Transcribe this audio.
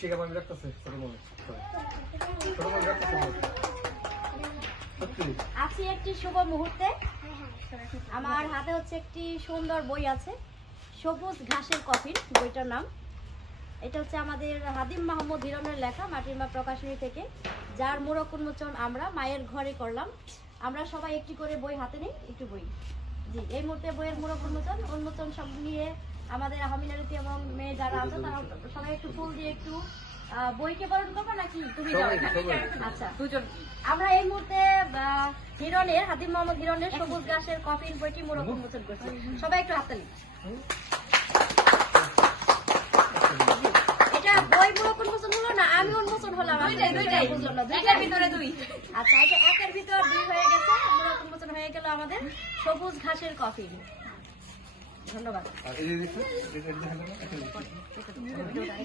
শিখা আমি রাখতেছে ছোট মনে ছোট মনে রাখতেছে সত্যি আছি একটি শুভ মুহূর্তে। আমার হাতে হচ্ছে একটি সুন্দর বই আছে, সবুজ ঘাসের কফিন বইটার নাম। এটা হচ্ছে আমাদের হাদিম মাহমুদ হিরণের লেখা, মাটির মা প্রকাশনী থেকে, যার মোড়ক উন্মোচন আমরা মায়ের ঘরে করলাম। আমরা সবাই একটি করে বই হাতে নিই, একটু বই। জি, এই মুহূর্তে বইয়ের মোড়ক উন্মোচন সব নিয়ে আমাদের আহমিনারীতি এবং মেয়ে যারা আছে তারা সবাই একটু ফুল দিয়ে একটু বইকে বরণ করবো নাকি তুমি যাও? আচ্ছা, দুজন। আমরা এই মুহূর্তে হিরণের, হাদিম মোহাম্মদ হিরণের সবুজ ঘাসের কফিন বইটি মোড়ক উন্মোচন করছি। সবাই একটু হাততালি। এটা বই মোড়ক উন্মোচন হলো না আমি উন্মোচন হলাম? দুইটাই বুঝলাম না, দুইটার ভিতরে দুই। আচ্ছা, এটা একের ভিতর দুই হয়ে গেছে, মোড়ক উন্মোচন হয়ে গেল আমাদের সবুজ ঘাসের কফিন। ধন্যবাদ।